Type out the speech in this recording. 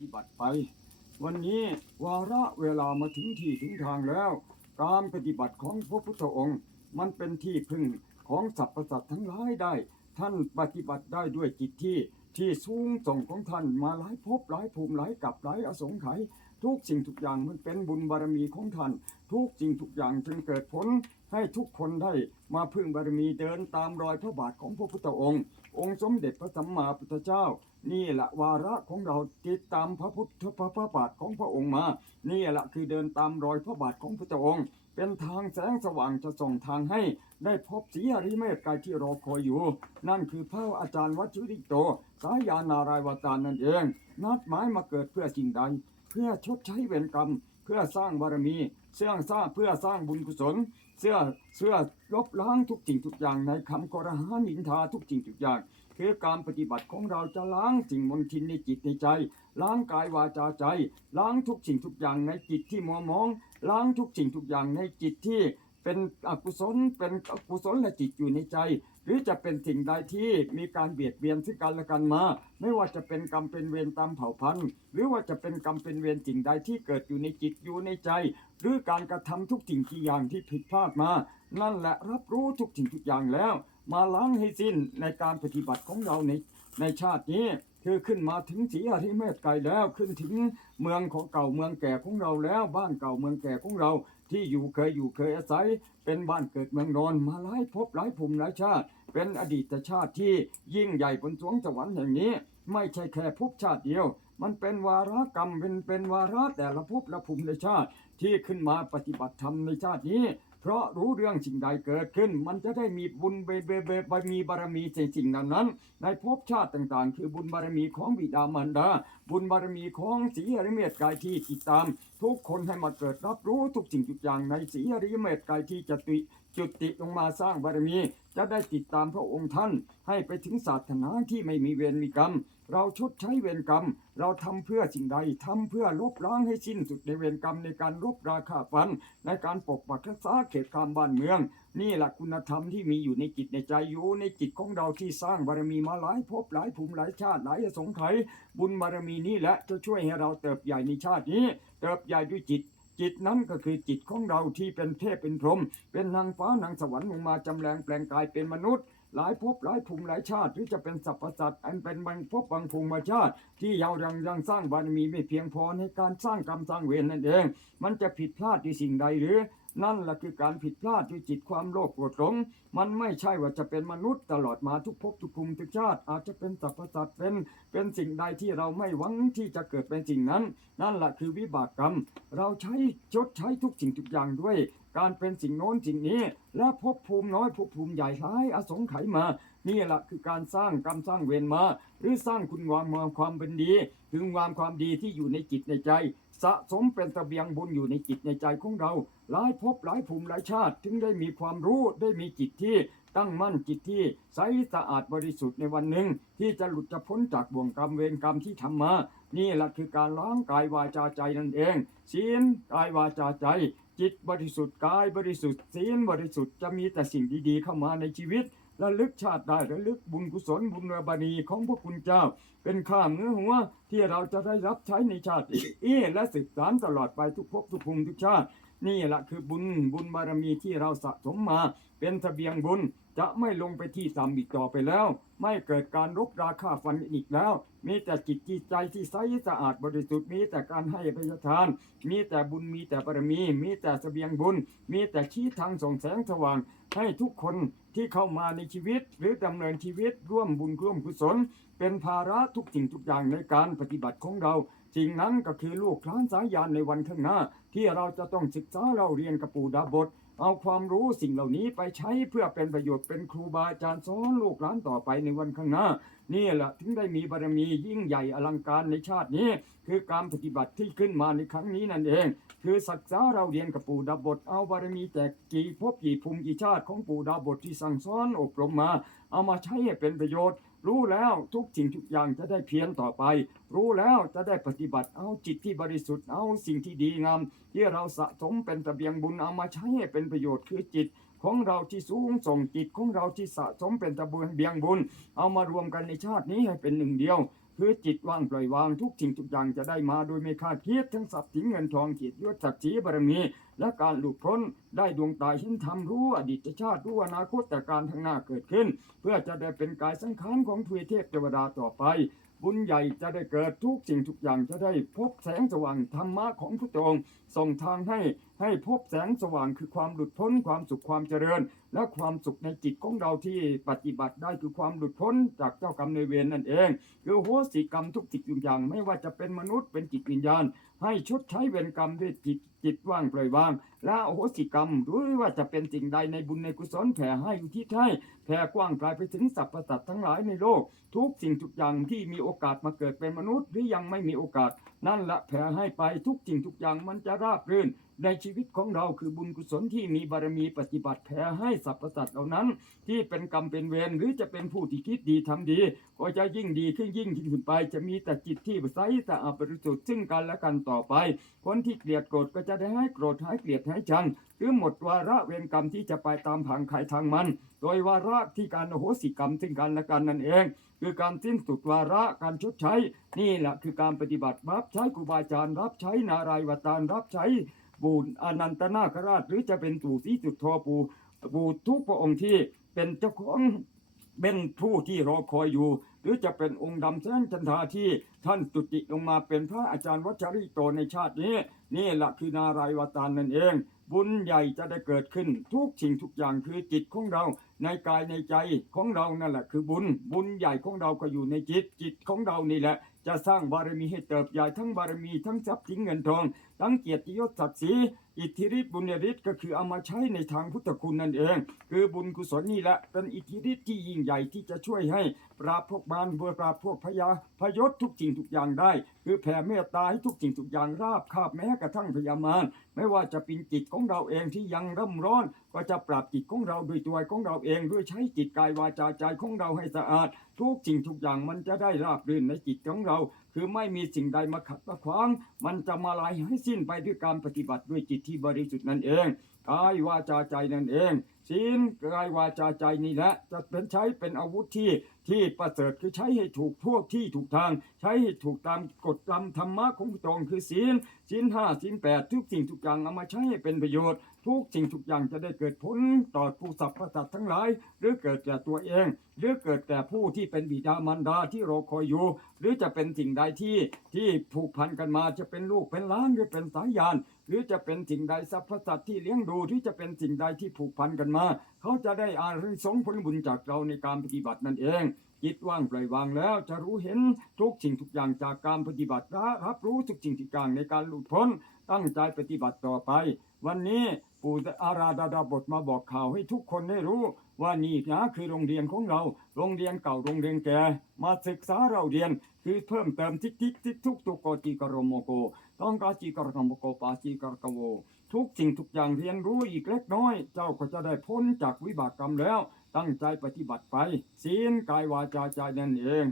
ฏิบัติไป วันนี้วาระเวลามาถึงที่ถึงทางแล้ว การปฏิบัติของพระพุทธองค์ มันเป็นที่พึ่งของสรรพสัตว์ทั้งหลายได้ ท่านปฏิบัติได้ด้วยจิตที่ที่สูงส่งของท่านมาหลายภพหลายภูมิหลายกับหลายอสงไขยทุกสิ่งทุกอย่างมันเป็นบุญบารมีของท่าน ทุกสิ่งทุกอย่างจึงเกิดผลให้ทุกคนได้มาพึ่งบารมีเดินตามรอยพระบาทของพระพุทธองค์ องค์สมเด็จพระสัมมาพุทธเจ้า นี่แหละวาระของเราติดตามพระพุทธพระพระบาทของพระองค์มา นี่แหละคือเดินตามรอยพระบาทของพระองค์ เป็นทางแสงสว่างจะส่องทางให้ได้พบสีอริเมตกายที่รอคอยอยู่ นั่นคือพระอาจารย์วัชิริโต สายยานารายวตารนั่นเอง นัดหมายมาเกิดเพื่อสิ่งใด เพื่อชดใช้เวรกรรม เพื่อสร้างบารมีเสื่องสร้างเพื่อสร้างบุญกุศล เสื้อเสื้อลบล้างทุกสิ่งทุกอย่างในคำกรหานินทาทุกสิ่งทุกอย่าง คือการปฏิบัติของเราจะล้างสิ่งมลทินในจิตในใจ ล้างกายวาจาใจ ล้างทุกสิ่งทุกอย่างในจิตที่มัวมอง ล้างทุกสิ่งทุกอย่างในจิตที่เป็นอกุศลเป็นอกุศลและจิตอยู่ในใจ หรือจะเป็นสิ่งใดที่มีการเบียดเบียนซึ่งกันและกันมา ไม่ว่าจะเป็นกรรมเป็นเวรตามเผ่าพันธุ์ หรือว่าจะเป็นกรรมเป็นเวรสิ่งใดที่เกิดอยู่ในจิตอยู่ในใจ หรือการกระทำทุกสิ่งทุกอย่างที่ผิดพลาดมา นั่นแหละรับรู้ทุกสิ่งทุกอย่างแล้ว มาล้างให้สิ้นในการปฏิบัติของเราในในชาตินี้ คือขึ้นมาถึงสีอริเมตไกลแล้วขึ้นถึงเมืองของเก่าเมืองแก่ของเราแล้ว บ้านเก่าเมืองแก่ของเรา ที่อยู่เคยอยู่เคยอาศัย เป็นบ้านเกิดเมืองนอนมาหลายภพหลายภูมิหลายชาติ เป็นอดีตชาติที่ยิ่งใหญ่บนสวงสวรรค์แห่งนี้ ไม่ใช่แค่ภพชาติเดียว มันเป็นวาระกรรมเป็นเป็นวาระแต่ละภพละภูมิในชาติที่ขึ้นมาปฏิบัติธรรมในชาตินี้เพราะรู้เรื่องสิ่งใดเกิดขึ้น มันจะได้มีบุญเบเบเบมีบารมีในสิ่งนั้นนั้น ในภพชาติต่างๆ คือบุญบารมีของบิดามารดา บุญบารมีของสีอริเมตกายที่ติดตาม ทุกคนให้มาเกิดรับรู้ทุกสิ่งทุกอย่างในสีอริเมตกายที่จะติ จุติลงมาสร้างบารมี จะได้ติดตามพระองค์ท่าน ให้ไปถึงศาสนาที่ไม่มีเวรมีกรรม เราชดใช้เวรกรรม เราทำเพื่อสิ่งใดทำเพื่อลบล้างให้สิ้นสุดในเวรกรรมในการลบราคาฟันในการปกปักรักษาเขตความบ้านเมือง นี่แหละคุณธรรมที่มีอยู่ในจิตในใจอยู่ในจิตของเราที่สร้างบารมีมาหลายภพหลายภูมิหลายชาติหลายสงไขยบุญบารมีนี่แหละจะช่วยให้เราเติบใหญ่ในชาตินี้ เติบใหญ่ด้วยจิต จิตนั้นก็คือจิตของเราที่เป็นเทพเป็นพรหมเป็นนางฟ้านางสวรรค์ลงมาจำแรงแปลงกายเป็นมนุษย์ หลายภพหลายภูมิหลายชาติ หรือจะเป็นสรรพสัตว์อันเป็นบางภพบางภูมิชาติ ที่เรายังยังสร้างบารมีไม่เพียงพอในการสร้างกรรมสร้างเวรนั่นเอง มันจะผิดพลาดที่สิ่งใดหรือ นั่นแหละคือการผิดพลาดด้วยจิตความโลภโกรธหลง มันไม่ใช่ว่าจะเป็นมนุษย์ตลอดมาทุกภพทุกภูมิทุกชาติ อาจจะเป็นสรรพสัตว์เป็น เป็นสิ่งใดที่เราไม่หวังที่จะเกิดเป็นสิ่งนั้น นั่นแหละคือวิบากกรรม เราใช้ชดใช้ทุกสิ่งทุกอย่างด้วย การเป็นสิ่งโน้นสิ่งนี้ และภพภูมิน้อยภพภูมิใหญ่หลายอสงไขยมา นี่แหละคือการสร้างกรรมสร้างเวรมา หรือสร้างคุณงามความความเป็นดีคืองามความดีที่อยู่ในจิตในใจ สะสมเป็นตะเบียงบุญอยู่ในจิตในใจของเรา หลายภพหลายภูมิหลายชาติ ถึงได้มีความรู้ได้มีจิตที่ตั้งมั่นจิตที่ใสสะอาดบริสุทธิ์ในวันหนึ่ง ที่จะหลุดจะพ้นจากบ่วงกรรมเวรกรรมที่ทำมา นี่แหละคือการล้างกายวาจาใจนั่นเอง ศีลกายวาจาใจ จิตบริสุทธิ์กายบริสุทธิ์ศีลบริสุทธิ์จะมีแต่สิ่งดีๆเข้ามาในชีวิต ระลึกชาติได้ระลึกบุญกุศลบุญบารมีของพระคุณเจ้า เป็นข้ามเนื้อหัวที่เราจะได้รับใช้ในชาติอีและสืบสานตลอดไปทุกภพทุกภูมิทุกชาติ นี่แหละคือบุญบุญบารมีที่เราสะสมมา เป็นทะเบียงบุญ จะไม่ลงไปที่สามอีกต่อไปแล้ว ไม่เกิดการรบราฆ่าฟันอีกแล้ว มีแต่จิตจิตใจที่ใสสะอาดบริสุทธิ์มีแต่การให้อภัยทาน มีแต่บุญมีแต่บารมี มีแต่เสบียงบุญ มีแต่ชี้ทางส่องแสงสว่าง ให้ทุกคนที่เข้ามาในชีวิต หรือดำเนินชีวิตร่วมบุญร่วมกุศล เป็นภาระทุกสิ่งทุกอย่างในการปฏิบัติของเราสิ่งนั้นก็คือลูกหลานสายยานในวันข้างหน้า ที่เราจะต้องศึกษาเราเรียนกับปู่ดาบท เอาความรู้สิ่งเหล่านี้ไปใช้เพื่อเป็นประโยชน์เป็นครูบาอาจารย์สอนลูกหลานต่อไปในวันข้างหน้า นี่แหละถึงได้มีบารมียิ่งใหญ่อลังการในชาตินี้ คือการปฏิบัติที่ขึ้นมาในครั้งนี้นั่นเอง คือศึกษาเราเรียนกับปู่ดาบทเอาบารมีแต่กี่ภพกี่ภูมิกี่ชาติของปู่ดาบทที่สั่งสอนอบรมมา เอามาใช้ให้เป็นประโยชน์ รู้แล้วทุกสิ่งทุกอย่างจะได้เพียรต่อไป รู้แล้วจะได้ปฏิบัติเอาจิตที่บริสุทธิ์เอาสิ่งที่ดีงามที่เราสะสมเป็นตะเบียงบุญเอามาใช้ให้เป็นประโยชน์คือจิตของเราที่สูงส่งจิตของเราที่สะสมเป็นตะเบียงบุญ เอามารวมกันในชาตินี้ให้เป็นหนึ่งเดียว คือจิตว่างปล่อยวางทุกสิ่งทุกอย่างจะได้มาโดยไม่คาดคิดทั้งทรัพย์สินเงินทองเกียรติยศศักดิ์ศรีบารมี และการหลุดพ้นได้ดวงตาเห็นธรรมรู้อดีตชาติรู้อนาคตแต่การทางหน้าเกิดขึ้น เพื่อจะได้เป็นกายสังขารของทวยเทพเทวดาต่อไป บุญใหญ่จะได้เกิดทุกสิ่งทุกอย่างจะได้พบแสงสว่างธรรมะของพระองค์ส่งทางให้ให้พบแสงสว่างคือความหลุดพ้นความสุขความเจริญ และความสุขในจิตของเราที่ปฏิบัติได้คือความหลุดพ้นจากเจ้ากรรมในเวรนั่นเอง คือโหสิกรรมทุกสิ่งทุกอย่างไม่ว่าจะเป็นมนุษย์เป็นจิตวิญญาณ ให้ชดใช้เวรกรรมด้วยจิต จิตว่างปล่อยวางละอโหสิกรรมหรือว่าจะเป็นสิ่งใดในบุญในกุศลแผ่ให้อุทิศให้แผ่กว้างไกลไปถึงสรรพสัตว์ทั้งหลายในโลก ทุกสิ่งทุกอย่างที่มีโอกาสมาเกิดเป็นมนุษย์ หรือยังไม่มีโอกาส นั่นละแผ่ให้ไปทุกสิ่งทุกอย่างมันจะราบรื่น ในชีวิตของเราคือบุญกุศลที่มีบารมีปฏิบัติแผ่ให้สรรพสัตว์เหล่านั้น ที่เป็นกรรมเป็นเวรหรือจะเป็นผู้ที่คิดดีทำดี ก็จะยิ่งดีขึ้นยิ่งขึ้นไป จะมีแต่จิตที่ใสสะอาดบริสุทธิ์ซึ่งกันและกันต่อไป คนที่เกลียดโกรธก็จะได้ให้โกรธหายเกลียดหายชังหรือหมดวาระเวรกรรมที่จะไปตามผังใครทางมัน โดยวาระที่การโหสิกรรมซึ่งกันและกันนั่นเองคือการสิ้นสุดวาระการชดใช้ นี่แหละคือการปฏิบัติรับใช้ครูบาอาจารย์รับใช้นารายวตารรับใช้ บูญอนันตนาคราช หรือจะเป็นปู่ศรีจุดโทปู่ปู่ทุกพระองค์ที่เป็นเจ้าของเป็นผู้ที่รอคอยอยู่ หรือจะเป็นองค์ดำแสนจันทาที่ท่านจุติลงมาเป็นพระอาจารย์วัชริโตในชาตินี้ นี่แหละคือนารายวตารนั่นเอง บุญใหญ่จะได้เกิดขึ้นทุกสิ่งทุกอย่างคือจิตของเรา ในกายในใจของเรานั่นแหละคือบุญ บุญใหญ่ของเราก็อยู่ในจิตจิตของเรานี่แหละ จะสร้างบารมีให้เติบใหญ่ทั้งบารมีทั้งทรัพย์สินเงินทอง ทั้งเกียรติยศศักดิ์ศรีอิทธิฤทธิ์บุญฤทธิ์ก็คือเอามาใช้ในทางพุทธคุณนั่นเอง คือบุญกุศลนี่แหละเป็นอิทธิฤทธิ์ที่ยิ่งใหญ่ที่จะช่วยให้ ปราบพวกมารปราบพวกพยาพยศทุกสิ่งทุกอย่างได้ คือแผ่เมตตาให้ทุกสิ่งทุกอย่างราบคาบแม้กระทั่งพยามารไม่ว่าจะเป็นจิตของเราเองที่ยังร่ำร้อน ก็จะปราบจิตของเราด้วยตัวของเราเองด้วยใช้จิตกายวาจาใจของเราให้สะอาด ทุกสิ่งทุกอย่างมันจะได้ราบรื่นในจิตของเรา คือไม่มีสิ่งใดมาขัดมาขวาง มันจะมาลายให้สิ้นไปด้วยการปฏิบัติด้วยจิตที่บริสุทธิ์นั่นเองกายวาจาใจนั่นเอง ศีลกายวาจาใจนี่แหละจะเป็นใช้เป็นอาวุธที่ที่ประเสริฐคือใช้ให้ถูกทั่วที่ถูกทาง ใช้ให้ถูกตามกฎตามธรรมะของพระองค์คือศีลศีลห้าศีลแปดทุกสิ่งทุกอย่างเอามาใช้ให้เป็นประโยชน์ ทุกสิ่งทุกอย่างจะได้เกิดผลต่อผู้สัพพสัตว์ทั้งหลาย หรือเกิดแก่ตัวเอง หรือเกิดแก่ผู้ที่เป็นบิดามารดาที่รอคอยอยู่ หรือจะเป็นสิ่งใดที่ที่ผูกพันกันมาจะเป็นลูกเป็นล้านหรือเป็นสายยาน หรือจะเป็นสิ่งใดสรรพสัตว์ที่เลี้ยงดูที่จะเป็นสิ่งใดที่ผูกพันกันมาเขาจะได้อาริสงส์ผลบุญจากเราในการปฏิบัตินั่นเองจิตว่างปล่อยวางแล้วจะรู้เห็นทุกสิ่งทุกอย่างจากการปฏิบัติรับรู้ทุกสิ่งทุกอย่างในการหลุดพ้น ตั้งใจปฏิบัติต่อไป วันนี้ปู่อาราดาดาบทมาบอกข่าวให้ทุกคนได้รู้ ว่านี่นะคือโรงเรียนของเรา โรงเรียนเก่าโรงเรียนแก่มาศึกษาเราเรียน คือเพิ่มเติมทิกทิกทิกทุกตุกโกจิกรโมโกต้องกาจิกรกมโกปาจิกรกโว ทุกสิ่งทุกอย่างเรียนรู้อีกเล็กน้อย เจ้าก็จะได้พ้นจากวิบากกรรมแล้ว ตั้งใจปฏิบัติไป ศีลกายวาจาใจนั่นเอง